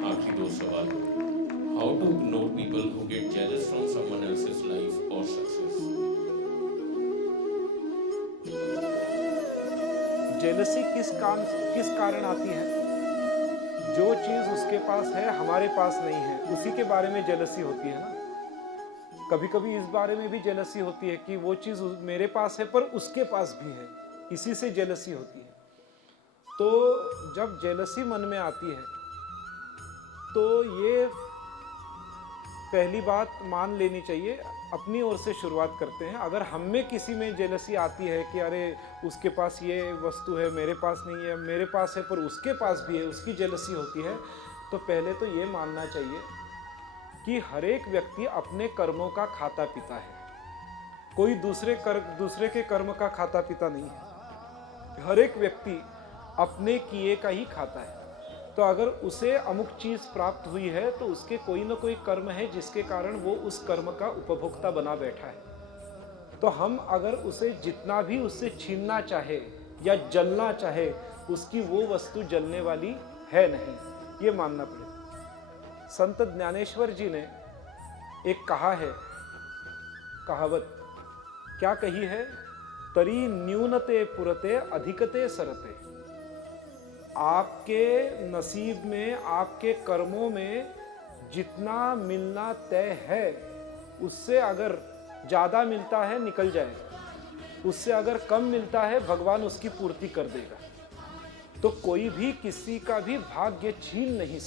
आखिरी दो सवाल। How to ignore people who get jealous from someone else's life और सक्सेस। जेलसी किस कारण आती है? जो चीज उसके पास है हमारे पास नहीं है, उसी के बारे में जेलसी होती है ना। कभी कभी इस बारे में भी जेलसी होती है कि वो चीज मेरे पास है पर उसके पास भी है, इसी से जेलसी होती है। तो जब जेलसी मन में आती है तो ये पहली बात मान लेनी चाहिए। अपनी ओर से शुरुआत करते हैं। अगर हम में किसी में जेलसी आती है कि अरे उसके पास ये वस्तु है मेरे पास नहीं है, मेरे पास है पर उसके पास भी है, उसकी जेलसी होती है, तो पहले तो ये मानना चाहिए कि हर एक व्यक्ति अपने कर्मों का खाता पीता है। कोई दूसरे के कर्म का खाता पीता नहीं है। हर एक व्यक्ति अपने किए का ही खाता है। तो अगर उसे अमुक चीज प्राप्त हुई है तो उसके कोई ना कोई कर्म है जिसके कारण वो उस कर्म का उपभोक्ता बना बैठा है। तो हम अगर उसे जितना भी उससे छीनना चाहे या जलना चाहे, उसकी वो वस्तु जलने वाली है नहीं, ये मानना पड़ेगा। संत ज्ञानेश्वर जी ने एक कहा है, कहावत क्या कही है? तरी न्यूनते पुरते अधिकते सरते। आपके नसीब में, आपके कर्मों में जितना मिलना तय है, उससे अगर ज़्यादा मिलता है निकल जाएगा, उससे अगर कम मिलता है भगवान उसकी पूर्ति कर देगा। तो कोई भी किसी का भी भाग्य छीन नहीं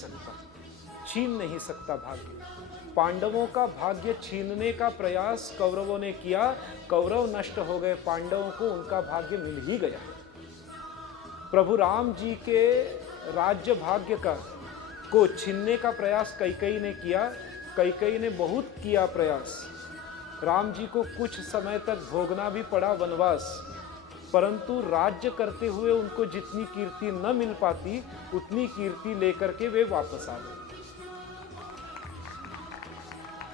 सकता भाग्य। पांडवों का भाग्य छीनने का प्रयास कौरवों ने किया, कौरव नष्ट हो गए, पांडवों को उनका भाग्य मिल ही गया। प्रभु राम जी के राज्य भाग्य को छीनने का प्रयास कैकेयी ने किया। कैकेयी ने बहुत किया प्रयास। राम जी को कुछ समय तक भोगना भी पड़ा वनवास, परंतु राज्य करते हुए उनको जितनी कीर्ति न मिल पाती, उतनी कीर्ति लेकर के वे वापस आ गए।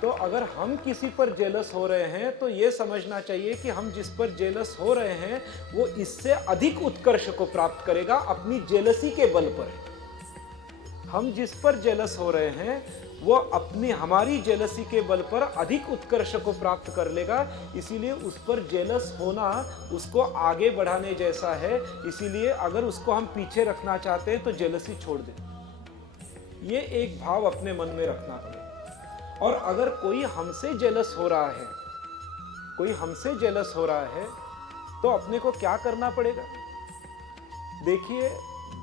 तो अगर हम किसी पर जेलस हो रहे हैं तो ये समझना चाहिए कि हम जिस पर जेलस हो रहे हैं वो इससे अधिक उत्कर्ष को प्राप्त करेगा अपनी जेलसी के बल पर। हम जिस पर जेलस हो रहे हैं वो हमारी जेलसी के बल पर अधिक उत्कर्ष को प्राप्त कर लेगा। इसीलिए उस पर जेलस होना उसको आगे बढ़ाने जैसा है। इसीलिए अगर उसको हम पीछे रखना चाहते हैं तो जेलसी छोड़ दें। ये एक भाव अपने मन में रखना पड़ेगा। और अगर कोई हमसे जेलस हो रहा है, तो अपने को क्या करना पड़ेगा? देखिए,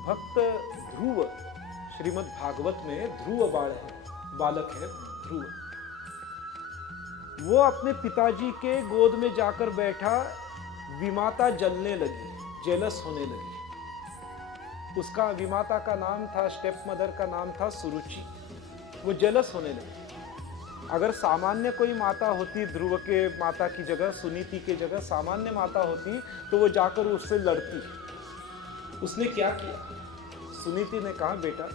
भक्त ध्रुव, श्रीमद् भागवत में ध्रुव बालक है ध्रुव। वो अपने पिताजी के गोद में जाकर बैठा, विमाता जलने लगी, जेलस होने लगी। उसका विमाता का नाम था, स्टेप मदर का नाम था सुरुचि। वो जेलस होने लगी। अगर सामान्य कोई माता होती, ध्रुव के माता की जगह, सुनीति की जगह सामान्य माता होती, तो वो जाकर उससे लड़ती। उसने क्या किया? सुनीति ने कहा, बेटा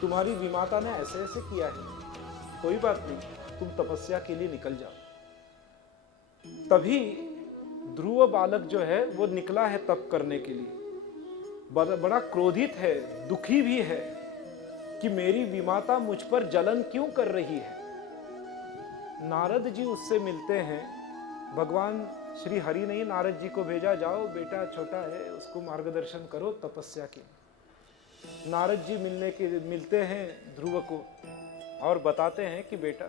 तुम्हारी विमाता ने ऐसे ऐसे किया है, कोई बात नहीं, तुम तपस्या के लिए निकल जाओ। तभी ध्रुव बालक जो है वो निकला है तप करने के लिए। बड़ा क्रोधित है, दुखी भी है कि मेरी विमाता मुझ पर जलन क्यों कर रही है। नारद जी उससे मिलते हैं। भगवान श्री हरि ने नारद जी को भेजा, जाओ बेटा छोटा है, उसको मार्गदर्शन करो तपस्या के। नारद जी मिलते हैं ध्रुव को और बताते हैं कि बेटा,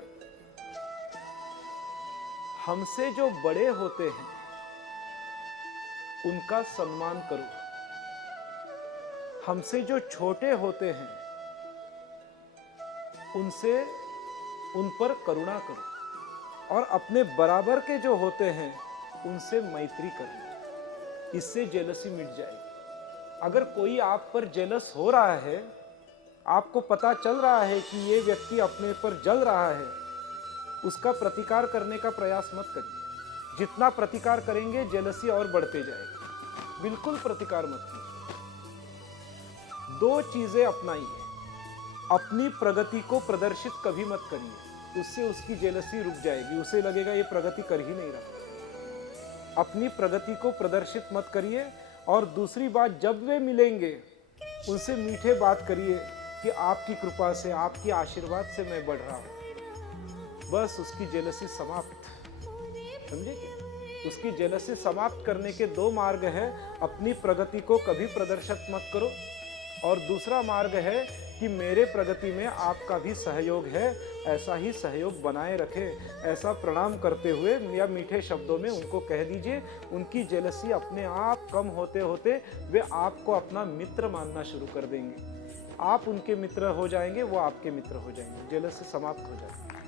हमसे जो बड़े होते हैं उनका सम्मान करो, हमसे जो छोटे होते हैं उन पर करुणा करो, और अपने बराबर के जो होते हैं उनसे मैत्री करो। इससे जेलसी मिट जाएगी। अगर कोई आप पर जेलस हो रहा है, आपको पता चल रहा है कि ये व्यक्ति अपने पर जल रहा है, उसका प्रतिकार करने का प्रयास मत करिए। जितना प्रतिकार करेंगे जेलसी और बढ़ते जाएगी। बिल्कुल प्रतिकार मत कीजिए। दो चीजें अपनाइए। अपनी प्रगति को प्रदर्शित कभी मत करिए, उससे उसकी जेलसी रुक जाएगी, उसे लगेगा ये प्रगति कर ही नहीं रहा। अपनी प्रगति को प्रदर्शित मत करिए। और दूसरी बात, जब वे मिलेंगे उनसे मीठे बात करिए, कि आपकी कृपा से, आपकी आशीर्वाद से मैं बढ़ रहा हूँ, बस उसकी जेलसी समाप्त। समझे कि उसकी जेलसी समाप्त करने के दो मार्ग हैं। अपनी प्रगति को कभी प्रदर्शित मत करो, और दूसरा मार्ग है कि मेरे प्रगति में आपका भी सहयोग है, ऐसा ही सहयोग बनाए रखें। ऐसा प्रणाम करते हुए या मीठे शब्दों में उनको कह दीजिए। उनकी जेलसी अपने आप कम होते होते वे आपको अपना मित्र मानना शुरू कर देंगे। आप उनके मित्र हो जाएंगे, वो आपके मित्र हो जाएंगे, जेलसी समाप्त हो जाएगी।